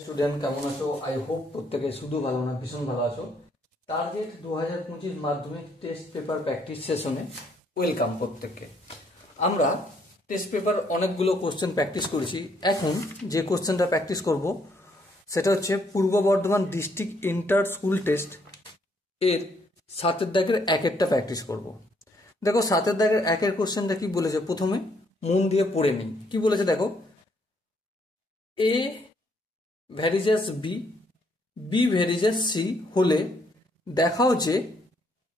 Student কেমন আছো? I hope প্রত্যেকে শুধু ভালো না ভীষণ ভালো আছো। টার্গেট 2025 মাধ্যমিক টেস্ট পেপার প্র্যাকটিস সেশনে ওয়েলকাম প্রত্যেককে। আমরা টেস্ট পেপার অনেকগুলো কোশ্চেন প্র্যাকটিস করেছি। এখন যে কোশ্চেনটা প্র্যাকটিস করব সেটা হচ্ছে পূর্ব Bardhaman district inter school test এর 7 দাগের 1-এরটা প্র্যাকটিস করব। দেখো 7 দাগের 1-এর কোশ্চেনটা কি বলেছে, প্রথমে মন দিয়ে পড়ে নিই। কি বলেছে দেখো, A varies as B, B varies as C হলে দেখাও যে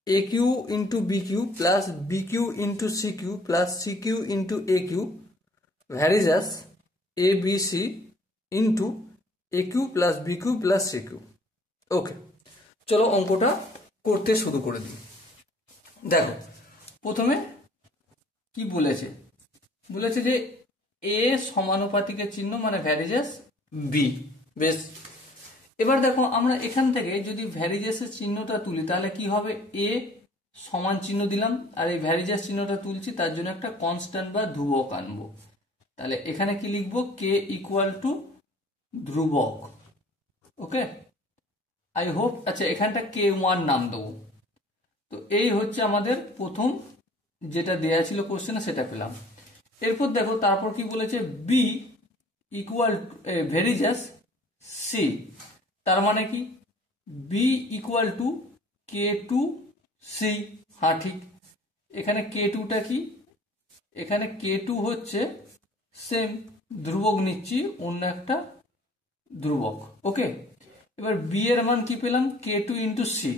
A Q into B Q plus B Q into C Q plus C Q into A Q varies as A B C into A Q plus B Q plus C Q. Okay, চলো অঙ্কটা করতে শুরু করে দিই। দেখো প্রথমে কি বলেছে, বলেছে যে এ সমানুপাতিকের চিহ্ন মানে ভ্যারিজাস বি। বেশ, এবার দেখো আমরা এখান থেকে যদি ভ্যারিজাসের চিহ্নটা তুলি তাহলে কি হবে, এ সমান চিহ্ন দিলাম আর এই ভ্যারিজাস চিহ্নটা তুলছি, তার জন্য একটা কনস্ট্যান্ট বা ধ্রুবক আনবো। তাহলে এখানে কি লিখবো, কে ইকুয়াল টু ধ্রুবক। ওকে, আই হোপ। আচ্ছা, এখানটা কে ওয়ান নাম দেবো। তো এই হচ্ছে আমাদের প্রথম যেটা দেয়া ছিল কোশ্চেনে, সেটা পেলাম। এরপর দেখো তারপর কি বলেছে, বি ইকুয়াল ভ্যারিজাস সি, তার মানে কি b equal to k to c. হ্যাঁ ঠিক, এখানে কে টুটা কি, এখানে কে টু হচ্ছে সেম ধ্রুবক নিচ্ছি, অন্য একটা ধ্রুবক। ওকে, এবার বি এর মান কি পেলাম, কে টু ইন্টু সি।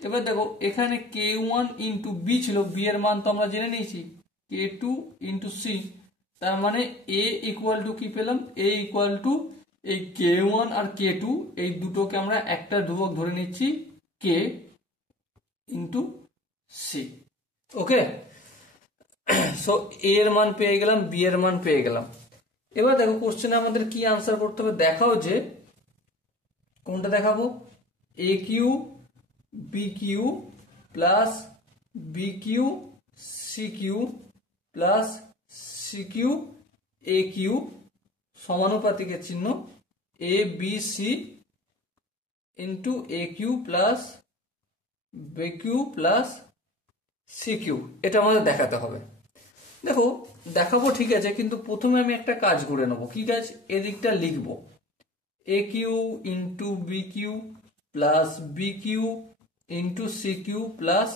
এবার দেখো এখানে কে ওয়ান ইন্টু বি ছিল, বি এর মান তো আমরা জেনে নিয়েছি কে টু ইন্টু সি, তার মানে এ ইকুয়াল টু কি পেলাম, এ ইকুয়াল টু এই কে ওয়ান আর কে টু এই দুটোকে আমরা একটা ধ্রুবক ধরে নিচ্ছি, কে ইন্টু সি। ওকে, সো এ এর মান পেয়ে গেলাম, বি এর মান পেয়ে গেলাম। এবার দেখো কোশ্চেনে আমাদের কি আনসার করতে হবে, দেখাও যে কোনটা দেখাবো, A Q B Q plus B Q C Q plus C Q A Q সমানুপাতিকের চিহ্ন A B C into A Q plus B Q plus C Q. এটা আমাদের দেখাতে হবে। দেখো দেখাবো ঠিক আছে, কিন্তু প্রথমে আমি একটা কাজ করে নেবো। কি কাজ, এদিকটা লিখবো A Q into B Q plus B Q into C Q plus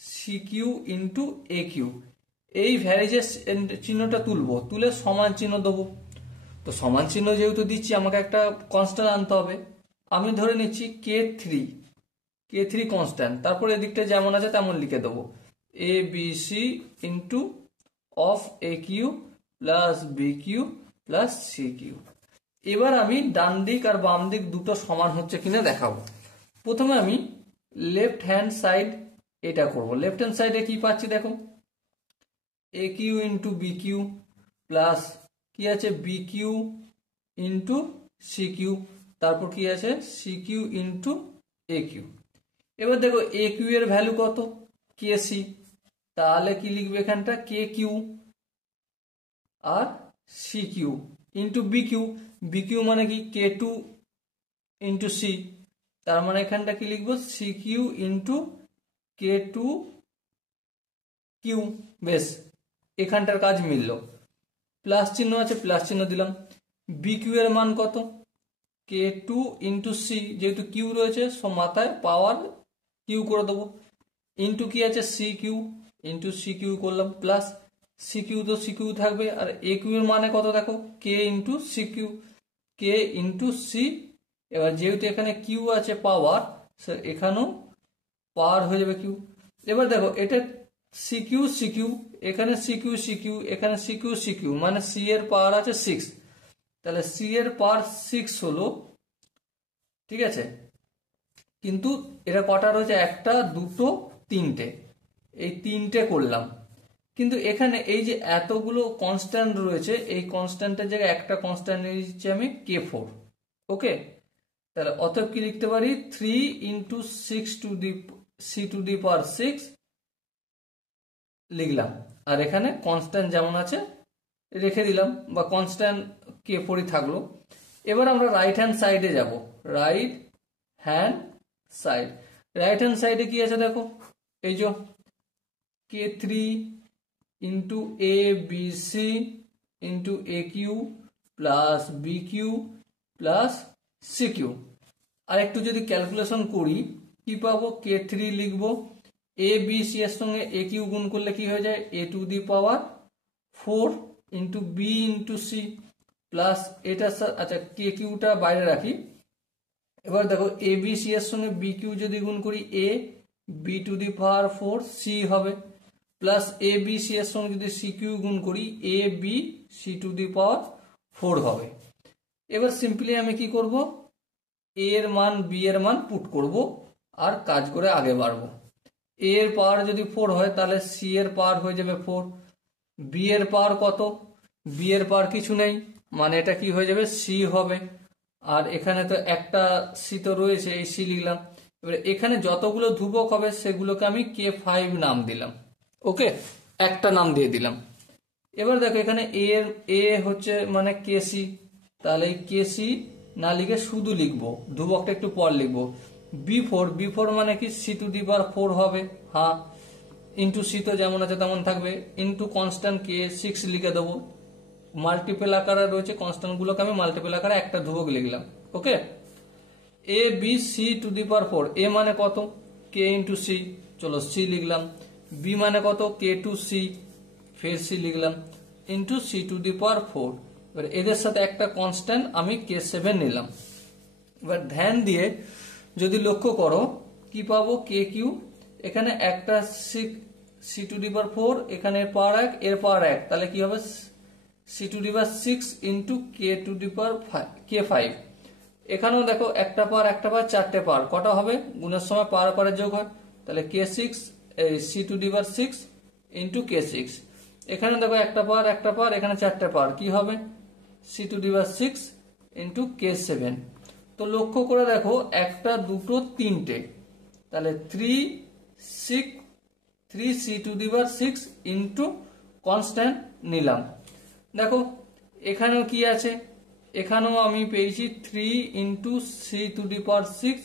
C Q into A Q. এই ভ্যারিজেস চিহ্নটা তুলবো, তুলে সমান চিহ্ন দেবো। তো সমান চিহ্ন যেহেতু দিচ্ছি, আমাকে একটা কনস্ট্যান্ট আনতে হবে। আমি ধরে নিচ্ছি K three, K three constant. তারপর এদিকটা যেমন আছে তেমন লিখে দেবো, A B C into of A Q plus B Q plus C Q. এবার আমি ডান দিক আর বাম দিক দুটো সমান হচ্ছে কিনা দেখাবো। প্রথমে আমি লেফট হ্যান্ড সাইড এটা করব। লেফট হ্যান্ড সাইডে কি পাচ্ছি দেখো, A Q into B Q plus কি আছে B Q into C Q, তারপর কি আছে C Q into A Q. এবার দেখো এ কিউ এর ভ্যালু কত, কে সি, তাহলে কি লিখবে এখানটা কে কিউ আর C Q into B Q. B Q মানে কি কে টু ইন্টু সি, তার মানে এখানটা কি লিখবো C Q into k two Q. বেশ, এখানটার কাজ মিলল। প্লাস চিহ্ন আছে, প্লাস চিহ্ন দিলাম। বি কিউ এর মান কত, কে টু ইন্টু সি, যেহেতু কিউ রয়েছে সব মাথায় পাওয়ার কিউ করে দেবো, ইন্টু কি আছে C Q into C q করলাম, প্লাস সি কিউ তো সি কিউ থাকবে, আর এ কিউ এর মানে কত দেখো k into C q, k into c. এবার যেহেতু এখানে কিউ আছে পাওয়ার, এখানেও পাওয়ার হয়ে যাবে কিউ। এবার দেখো এটা সি কিউ সি কিউ, এখানে সি কিউ সি কিউ, এখানে সি কিউ সি কিউ, মানে সি এর পাওয়ার আছে 6, তাহলে সি এর পাওয়ার 6 হলো। ঠিক আছে, কিন্তু এটা কটা রয়েছে, একটা দুটো তিনটে, এই তিনটে করলাম। কিন্তু এখানে এই যে এতগুলো কনস্ট্যান্ট রয়েছে, এই কনস্ট্যান্টের জায়গায় একটা কনস্ট্যান্ট নিয়ে দিচ্ছি আমি কে ফোর। ওকে, তাহলে অতএব কি লিখতে পারি, 3 into six to the C to the power 6 লিখলাম, আর এখানে কনস্ট্যান্ট যেমন আছে রেখে দিলাম, বা কনস্ট্যান্ট কে ফোরই থাকলো। এবার আমরা রাইট হ্যান্ড সাইডে যাব। Right hand side, right hand সাইডে কি আছে দেখো, এই যে k3 into A B C into A Q plus B Q plus C Q. আর একটু যদি ক্যালকুলেশন করি কি পাবো, k3 লিখবো, এ বি সি এর সঙ্গে এ কিউ গুণ করলে কি হয়ে যায়, A to the power 4 into B into C plus এটা, আচ্ছা কে কিউটা বাইরে রাখি। এবার দেখো এ বি সি এর সঙ্গে বি কিউ যদি গুণ করি a b to the power 4 c হবে, প্লাস এ বি সি এর সঙ্গে যদি সি কিউ গুণ করি a B c to the power 4 হবে। এবার সিম্পলি আমি কি করব, এ এর মান বি এর মান পুট করব আর কাজ করে আগে বাড়বো। এ এর পাওয়ার যদি 4 হয় তাহলে সি এর পাওয়ার হয়ে যাবে 4, বি এর পাওয়ার কত, বি এর পাওয়ার কিছু নেই, মানে এটা কি হয়ে যাবে সি হবে। আর এখানে তো একটা সি তো রয়েছে, এই সি লিখলাম। এবার এখানে যতগুলো ধ্রুবক হবে সেগুলোকে আমি k5 নাম দিলাম, ওকে, একটা নাম দিয়ে দিলাম। এবার দেখো এখানে এ হচ্ছে মানে কেসি, তাহলে কেসি না লিখে শুধু লিখবো, ধ্রুবকটা একটু পর লিখবো। বি4 মানে কি সি টু দি পাওয়ার 4 হবে, হ্যাঁ, ইন্টু সি তো যেমন আছে তেমন থাকবে, ইন্টু কনস্ট্যান্ট k6 লিখে দেবো। মাল্টিপল আকারে রয়েছে কনস্ট্যান্ট গুলোকে আমি মাল্টিপল আকারে একটা ধ্রুবক লিখলাম, ওকে। A B c to the power 4, এ মানে কত কে ইন্টু সি, চলো সি লিখলাম। বি মানে কত কে টু সি, ফের সি লিখলাম, into c to the power 4। এবার এদের সাথে একটা কনস্ট্যান্ট আমি k7 নিলাম। এবার ধ্যান দিয়ে যদি লক্ষ্য করো কি পাবো, কে কিউ, এখানে একটা সি টু দি পাওয়ার 4, এখানে পাওয়ার 1, এর পাওয়ার 1, তাহলে কি হবে c to the power 6 into k to the power k5। এখানেও দেখো একটা পাওয়ার 4টে পাওয়ার, কটা হবে, গুণের সময় পাওয়ার যোগ হয়, তাহলে k6 c to the power 6 into k6। এখানে দেখো একটা পাওয়ার, এখানে 4টে পাওয়ার, কি হবে c to the power 6 into k7। তো লক্ষ্য করে দেখো একটা দুটো তিনটে, তাহলে 3 c to the power 6 into constant নিলাম। দেখো এখানেও কি আছে, এখানেও আমি পেয়েছি 3 into c to the power 6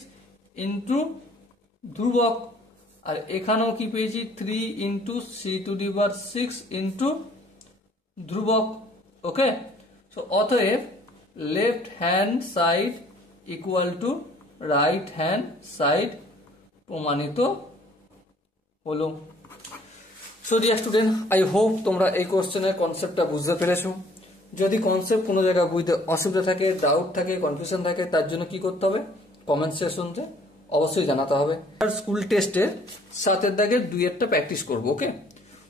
into ধ্রুবক, আর এখানেও কি পেয়েছি 3 into c to the power 6 into ধ্রুবক, ওকে। সো অতএব left hand side equal to right hand side প্রমাণিত হলো। So dear student, I hope তোমরা এই কোশ্চেনের কনসেপ্টটা বুঝতে পেরেছো। যদি কনসেপ্ট কোনো জায়গায় বুঝতে অসুবিধা থাকে, ডাউট থাকে, কনফিউশন থাকে, তার জন্য কি করতে হবে, কমেন্ট সেকশনে অবশ্যই জানাতে হবে। আর স্কুল টেস্টে 7 দাগের 2-এরটা প্র্যাকটিস করবো, ওকে।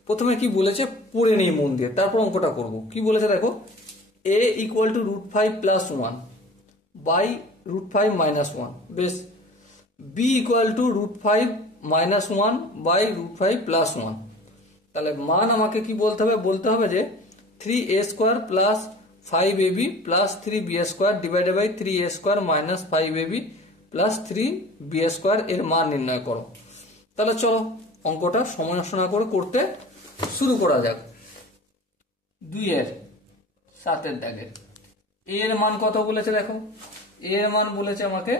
প্রথমে কি বলেছে পড়ে নেই মন দিয়ে, তারপর অঙ্কটা করব। কি বলেছে দেখো, a equal to √5 plus 1 by √5 minus 1, বেশ। b equal to √5 minus 1 by √5 plus 1। তাহলে মান আমাকে কি বলতে হবে যে 3a square plus 5ab plus 3b square divided by 3a square minus 5ab plus 3b square এর মান নির্ণয় করো। তাহলে চলো অঙ্কটা সময় নষ্ট না করে করতে শুরু করা যাক। 2-7 দাগের a এর মান কত বলেছে দেখো, a এর মান বলেছে আমাকে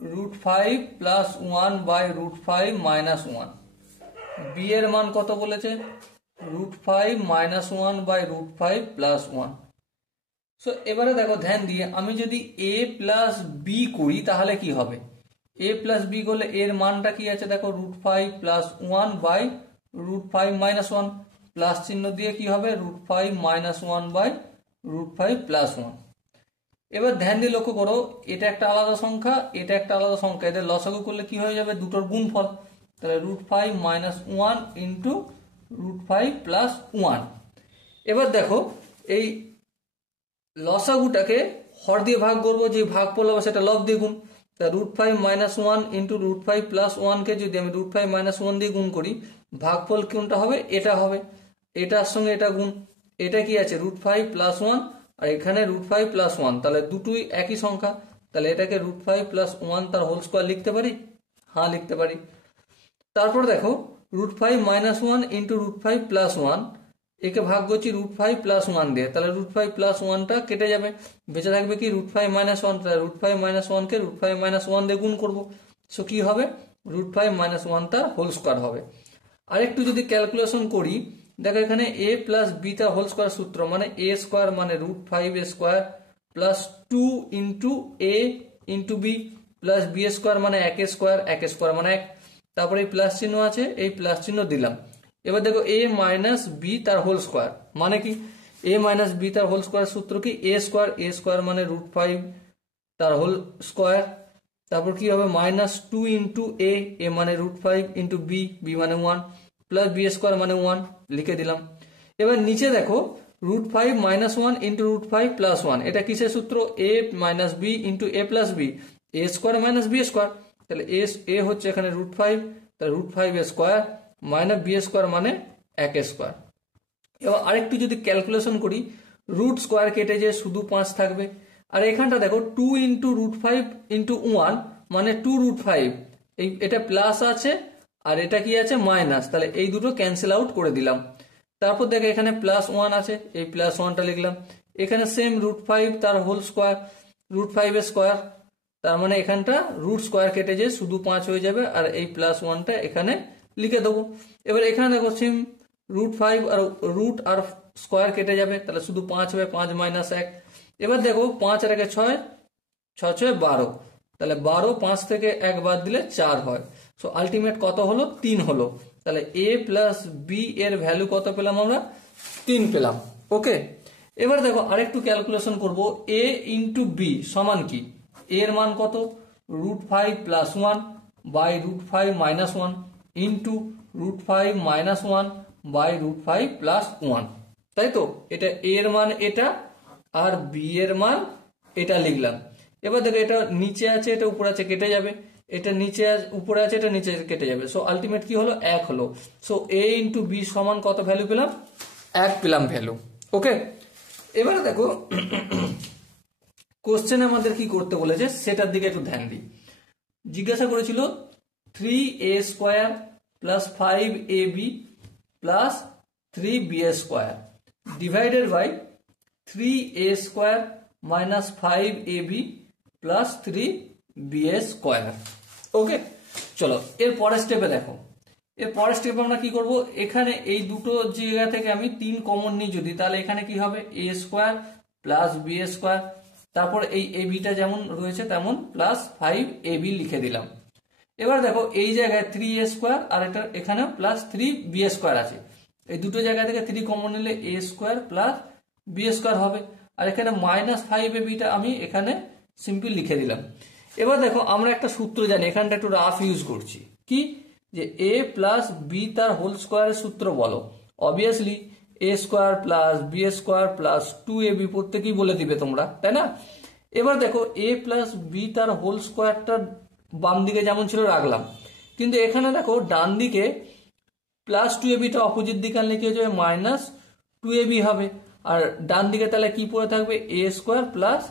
√5 প্লাস 1 বাই √5 মাইনাস 1। b এর মান কত বলেছে √5 মাইনাস 1 বাই √5 প্লাস 1। সো এবারে দেখো ধ্যান দিয়ে আমি যদি a প্লাস b করি তাহলে কি হবে, a প্লাস b করলে এর মানটা কি আছে দেখো √5 প্লাস 1 বাই √5 মাইনাস 1, প্লাস চিহ্ন দিয়ে কি হবে √5 মাইনাস 1 বাই √5 প্লাস 1। এবার ধ্যান দিয়ে লক্ষ্য করো এটা একটা আলাদা সংখ্যা, এটা একটা আলাদা সংখ্যা, এদের লসাগু করলে কি হয়ে যাবে দুটোর গুণফল, তাহলে √5 মাইনাস 1 ইন্টু √5 প্লাস 1। এবার দেখো এই লসাগুটাকে হর দিয়ে ভাগ করবো, যে ভাগফল হবে সেটা লব দিয়ে গুণ, তা √5 মাইনাস 1 ইন্টু √5 প্লাস 1 কে যদি আমি √5 মাইনাস 1 দিয়ে গুণ করি ভাগফল কোনটা হবে, এটা হবে, এটার সঙ্গে এটা গুণ, এটা কি আছে √5 প্লাস 1 আর এখানে √5 প্লাস 1, তাহলে দুটোই একই সংখ্যা, তাহলে এটাকে √5 প্লাস 1 তার হোল স্কোয়ার লিখতে পারি, হ্যাঁ লিখতে পারি। তারপর দেখো √5 মাইনাস 1 ইন্টু √5 প্লাস 1, একে ভাগ করছি √5 + 1 দিয়ে, তাহলে √5 + 1টা কেটে যাবে, বেঁচে থাকবে কি √5 - 1, তাহলে √5 - 1 কে √5 - 1 দিয়ে গুণ করবো, সো কি হবে √5 - 1 তার হোল স্কোয়ার হবে। আরেকটু যদি ক্যালকুলেশন করি, দেখো এখানে a + b তার হোল স্কোয়ার সূত্র মানে a স্কোয়ার মানে √5a square plus 2 into a into b plus b square মানে 1 স্কোয়ার, 1 স্কোয়ার মানে 1, তারপরে এই প্লাস চিহ্ন আছে, এই প্লাস চিহ্ন দিলাম। এবার দেখো a - b তার হোল স্কোয়ার মানে কি a - b তার হোল স্কোয়ার সূত্র কি a স্কোয়ার মানে √5 তার হোল স্কোয়ার, তারপর কি হবে -2 ইন্টু a মানে √5 ইন্টু b মানে 1 প্লাস b স্কোয়ার মানে 1 লিখে দিলাম। এবার নিচে দেখো √5 - 1 ইন্টু √5 + 1, এটা কিসের সূত্র a - b into a + b, a square - b square, তাহলে a হচ্ছে এখানে √5, তাহলে √5 স্কোয়ার মাইনাস b স্কোয়ার মানে 1 স্কোয়ার। এবার আরেকটু যদি ক্যালকুলেশন করি, রুট স্কোয়ার কেটে যে শুধু 5 থাকবে, আর এখানটা দেখো 2 ইন্টু √5 ইন্টু 1 মানে 2√5, এটা প্লাস আছে আর এটা কি আছে মাইনাস, তাহলে এই দুটো ক্যান্সেল আউট করে দিলাম। তারপর দেখো এখানে +1 আছে, এই +1টা লিখলাম, এখানে সেম √5 তার হোল স্কোয়ার, √5 স্কোয়ার, তার মানে এখানটা রুট স্কোয়ার কেটে যে শুধু 5 হয়ে যাবে, আর এই +1টা এখানে লিখে দেবো। এবার এখানে দেখো সেম √5 আর রুট আর স্কোয়ার কেটে যাবে, তাহলে শুধু 5 হবে, 5 - 1। এবার দেখো 5 আর 1 6, 6 6 12, তাহলে 12, 5 থেকে 1 বাদ দিলে 4 হয়, সো আলটিমেট কত হলো 3 হলো, তাহলে a + b এর ভ্যালু কত পেলাম আমরা 3 পেলাম। ওকে, এবার দেখো আরেকটু ক্যালকুলেশন করব, a ইন্টু b সমান কি, a এর মান কত √5 + 1 বাই √5 - 1 ইন্টু √5 - 1 বাই √5 + 1, তাই তো, এটা a এর মান এটা আর b এর মান এটা লিখলাম। এবার দেখো এটা নিচে আছে এটা উপরে আছে কেটে যাবে, এটা নিচে উপরে আছে এটা নিচে কেটে যাবে, সো আলটিমেট কি হলো 1 হলো, সো a ইন্টু b সমান কত ভ্যালু পেলাম 1 পেলাম ভ্যালু। ওকে, এবারে দেখো কোশ্চেনে আমাদের কি করতে বলেছে সেটার দিকে একটু ধ্যান দিই। জিজ্ঞাসা করেছিল 3a square plus 5ab plus 3b square divided by 3a square minus 5ab plus 3b square. Okay, চলো এর পরের স্টেপে দেখো, এর পরের স্টেপে আমরা কি করব, এখানে এই দুটো জায়গা থেকে আমি 3 কমন নিই যদি, তাহলে এখানে কি হবে a square plus b square, তারপর এই abটা যেমন রয়েছে তেমন প্লাস 5ab লিখে দিলাম। এবার দেখো এই জায়গায় 3a স্কোয়ার আর এটা এখানে প্লাস 3b স্কোয়ার আছে, এই দুটো জায়গা থেকে 3 কমন নিলে a square plus b square হবে, আর এখানে -5abটা আমি এখানে সিম্পল লিখে দিলাম। এবার দেখো আমরা একটা সূত্র জানি, এখানটা একটু রাফ ইউজ করছি, কি যে a প্লাস b তার হোল স্কোয়ারের সূত্র বলো, obviously a square plus b square plus 2ab প্রত্যেকেই বলে দিবে তোমরা, তাই না। এবার দেখো a প্লাস b তার হোল স্কোয়ারটা বাম দিকে যেমন ছিল রাখলাম, কিন্তু এখানে দেখো ডান দিকে +2abটা অপোজিট দিকে আনলে কি হয়ে যাবে -2ab হবে, আর ডান দিকে তাহলে কি পড়ে থাকবে a square plus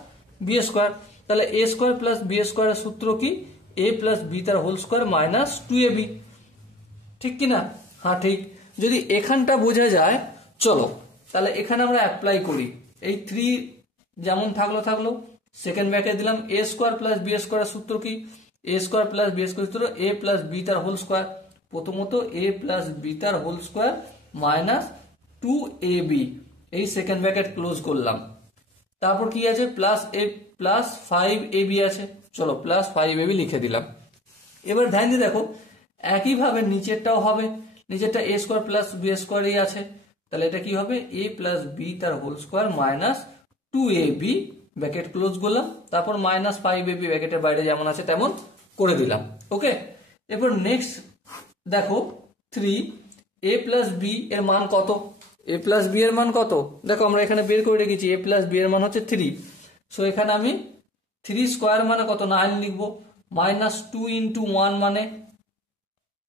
b square, তাহলে a স্কোয়ার প্লাস b স্কোয়ারের সূত্র কি a প্লাস b তার হোল স্কোয়ার -2ab, ঠিক কি না। হ্যাঁ ঠিক, যদি এখানটা বোঝা যায় চলো তাহলে এখানে আমরা অ্যাপ্লাই করি, এই 3 যেমন থাকলো সেকেন্ড ব্র্যাকেট দিলাম, a স্কোয়ার প্লাস b স্কোয়ারের সূত্র কি a square plus b square সূত্র a প্লাস b তার হোল স্কোয়ার, প্রথমত a প্লাস b তার হোল স্কোয়ার -2ab, এই সেকেন্ড ব্র্যাকেট ক্লোজ করলাম, তারপর কি আছে প্লাস 5ab আছে, চলো প্লাস 5ab লিখে দিলাম। এবার ধ্যান দিয়ে দেখো একইভাবে নিচেরটাও হবে, নিচেরটা a স্কোয়ার প্লাস b স্কোয়ারই আছে, তাহলে এটা কি হবে a প্লাস b তার whole square -2ab bracket close করলাম, তারপর -5ab ব্র্যাকেটের বাইরে যেমন আছে তেমন করে দিলাম। ওকে, এরপর নেক্সট দেখো 3a প্লাস b এর মান কত, a প্লাস b এর মান কত দেখো আমরা এখানে বের করে রেখেছি, a প্লাস b এর মান হচ্ছে 3, সো এখানে আমি 3 স্কোয়ার মানে কত 9 লিখবো, -2 ইন্টু 1 মানে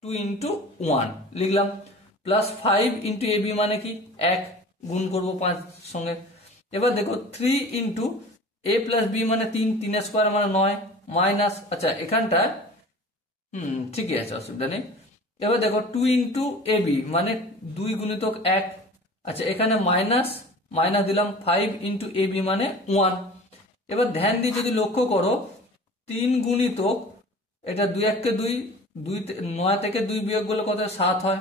2 ইন্টু 1 লিখলাম, প্লাস 5 ইন্টু ab মানে কি 1 গুণ করবো 5 সঙ্গে। এবার দেখো 3 ইন্টু a প্লাস b মানে 3 স্কোয়ার মানে 9 মাইনাস, আচ্ছা এখানটা ঠিকই আছে অসুবিধা নেই। এবার দেখো 2 ইন্টু ab মানে 2 গুণিতক 1, আচ্ছা এখানে মাইনাস মাইনাস দিলাম 5 ইন্টু এ বি মানে 1। এবার ধ্যান দিয়ে যদি লক্ষ্য করো 3 গুণিতক এটা 2 1 2 9 থেকে 2 বিয়োগ করলে কত 7 হয়,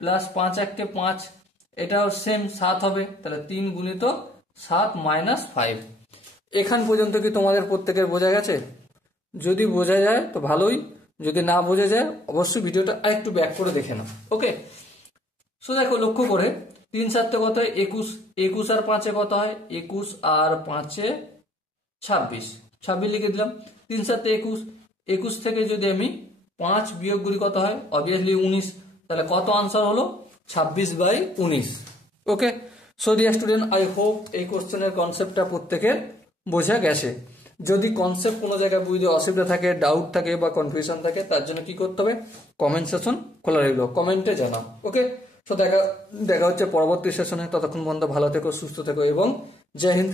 প্লাস 5 1 5, এটাও সেম 7 হবে, তাহলে 3 গুণিতক 7 মাইনাস 5। এখান পর্যন্ত কি তোমাদের প্রত্যেকের বোঝা গেছে? যদি বোঝা যায় তো ভালোই, যদি না বোঝা যায় অবশ্যই ভিডিওটা আরেকটু ব্যাক করে দেখে নাও। ওকে, সো দেখো লক্ষ্য করে 3 7 কত হয় 21, 21 আর 5 কত হয় 21 আর 5 26, 26 লিখে দিলাম। 3 7 21, 21 থেকে যদি আমি 5 বিয়োগ করি কত হয় অবভিয়াসলি 19, তাহলে কত আনসার হলো 26/19। Okay, so dear student I hope এই কোশ্চেনের কনসেপ্টটা প্রত্যেকের বোঝা গেছে। যদি কনসেপ্ট কোনো জায়গায় বুঝতে অসুবিধা থাকে, ডাউট থাকে বা কনফিউশন থাকে, তার জন্য কি করতে হবে, কমেন্ট সেকশন খোলা রইল, কমেন্টে জানাও। ওকে, তো দেখা হচ্ছে পরবর্তী সেশনে। ততক্ষণ পর্যন্ত ভালো থেকো, সুস্থ থেকো এবং জয় হিন্দ।